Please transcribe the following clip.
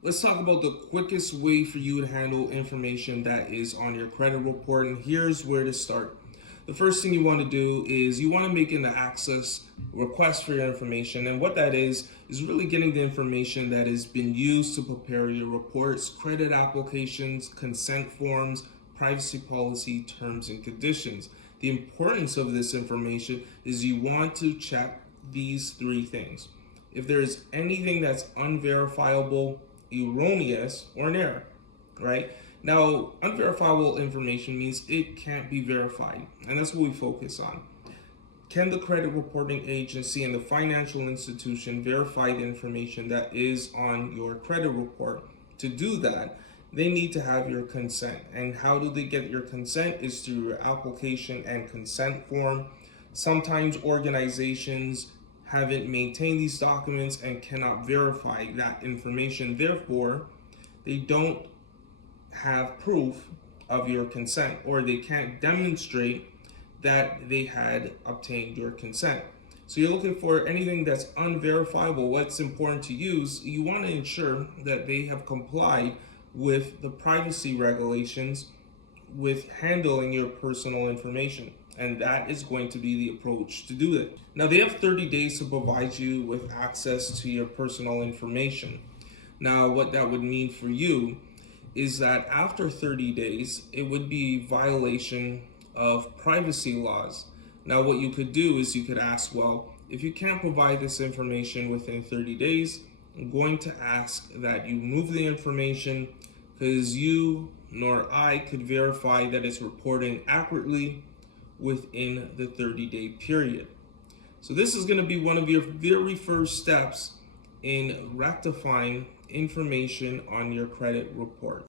Let's talk about the quickest way for you to handle information that is on your credit report, and here's where to start. The first thing you want to do is you want to make an access request for your information, and what that is really getting the information that has been used to prepare your reports, credit applications, consent forms, privacy policy, terms and conditions. The importance of this information is you want to check these three things. If there is anything that's unverifiable, erroneous, or an error, right? Now, unverifiable information means it can't be verified, and that's what we focus on. Can the credit reporting agency and the financial institution verify the information that is on your credit report? To do that, they need to have your consent. And how do they get your consent? Is through your application and consent form. Sometimes organizations haven't maintained these documents and cannot verify that information. Therefore, they don't have proof of your consent, or they can't demonstrate that they had obtained your consent. So you're looking for anything that's unverifiable. What's important to use, you want to ensure that they have complied with the privacy regulations with handling your personal information. And that is going to be the approach to do it. Now, they have 30 days to provide you with access to your personal information. Now, what that would mean for you is that after 30 days, it would be violation of privacy laws. Now, what you could do is you could ask, well, if you can't provide this information within 30 days, I'm going to ask that you remove the information because you nor I could verify that it's reporting accurately within the 30-day period. So this is going to be one of your very first steps in rectifying information on your credit report.